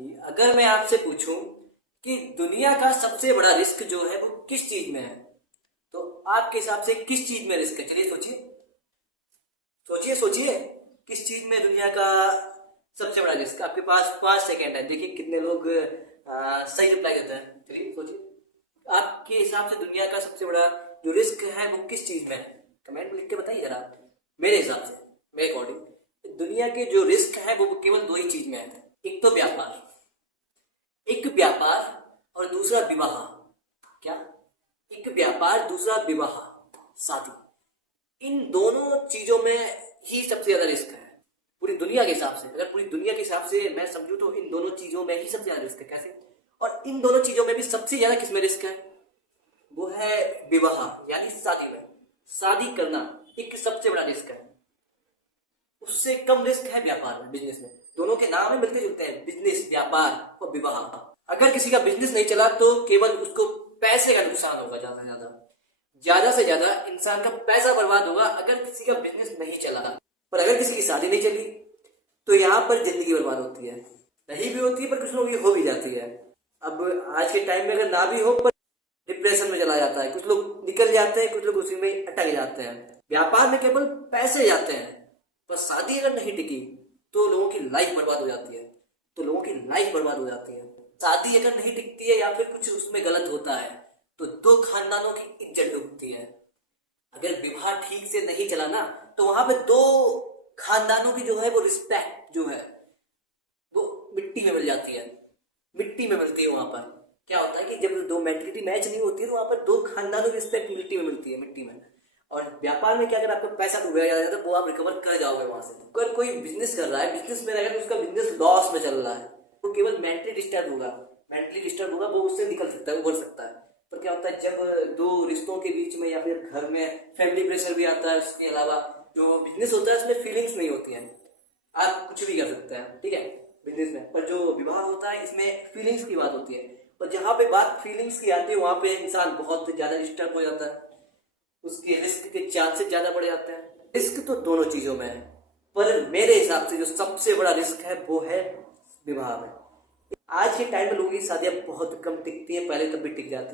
अगर मैं आपसे पूछूं कि दुनिया का सबसे बड़ा रिस्क जो है वो किस चीज में है, तो आपके हिसाब से किस चीज में रिस्क है? चलिए सोचिए, सोचिए सोचिए, किस चीज में दुनिया का सबसे बड़ा रिस्क? आपके पास 5 सेकेंड है, देखिए कितने लोग सही रिप्लाई देते हैं। चलिए सोचिए, आपके हिसाब से दुनिया का सबसे बड़ा जो रिस्क है वो किस चीज में है? कमेंट में लिख के बताइए जरा। मेरे हिसाब से, मेरे अकॉर्डिंग दुनिया के जो रिस्क है वो केवल दो ही चीज में है। एक तो व्यापार, एक व्यापार और दूसरा विवाह। क्या? एक व्यापार, दूसरा विवाह, शादी। इन दोनों चीजों में ही सबसे ज्यादा रिस्क है पूरी दुनिया के हिसाब से। अगर पूरी दुनिया के हिसाब से मैं समझू तो इन दोनों चीजों में ही सबसे ज्यादा रिस्क है। कैसे? और इन दोनों चीजों में भी सबसे ज्यादा किसमें रिस्क है? वो है विवाह, यानी शादी में। शादी करना एक सबसे बड़ा रिस्क है। उससे कम रिस्क है व्यापार में, बिजनेस में। दोनों के नाम है मिलते जुलते हैं, बिजनेस, व्यापार और विवाह। अगर किसी का बिजनेस नहीं चला तो केवल उसको पैसे का नुकसान होगा, ज्यादा से ज्यादा इंसान का पैसा बर्बाद होगा अगर किसी का बिजनेस नहीं चला। पर अगर किसी की शादी नहीं चली तो यहाँ पर जिंदगी बर्बाद होती है। नहीं भी होती है पर कुछ लोग ये हो भी जाती है। अब आज के टाइम में अगर ना भी हो पर डिप्रेशन में चला जाता है, कुछ लोग निकल जाते हैं, कुछ लोग उसी में अटक जाते हैं। व्यापार में केवल पैसे जाते हैं, पर शादी अगर नहीं टिकी तो लोगों की लाइफ बर्बाद हो जाती है। शादी अगर नहीं टिकती है या फिर कुछ उसमें गलत होता है तो दो खानदानों की इज्जत डूबती है। अगर विवाह ठीक से नहीं चला ना तो वहां पे दो खानदानों की जो है वो रिस्पेक्ट जो है वो मिट्टी में मिल जाती है, मिट्टी में मिलती है। वहां पर क्या होता है कि जब दो मेंटलिटी मैच नहीं होती है तो वहां पर दो खानदानों की रिस्पेक्ट मिट्टी में मिलती है, मिट्टी में। और व्यापार में क्या, अगर आपका पैसा डूबेगा जाता है तो वो आप रिकवर कर जाओगे वहां से। अगर कोई बिजनेस कर रहा है, बिजनेस में अगर उसका बिजनेस लॉस में चल रहा है, वो केवल मेंटली डिस्टर्ब होगा, वो उससे निकल सकता है, उभर सकता है। पर क्या होता है जब दो रिश्तों के बीच में या फिर घर में फैमिली प्रेशर भी आता है, उसके अलावा जो बिजनेस होता है उसमें फीलिंग्स नहीं होती हैं, आप कुछ भी कर सकते हैं, ठीक है, बिजनेस में। पर जो विवाह होता है इसमें फीलिंग्स की बात होती है। और जहां पे बात फीलिंग्स की आती है वहां पे इंसान बहुत ज्यादा डिस्टर्ब हो जाता है, उसके रिस्क के चांसेस ज्यादा बढ़ जाते हैं। रिस्क तो दोनों चीजों में है, पर मेरे हिसाब से जो सबसे बड़ा रिस्क है वो है विवाह में। आज के टाइम में लोगों की शादियां बहुत कम टिकती है, पहले तब भी टिक जाती थी।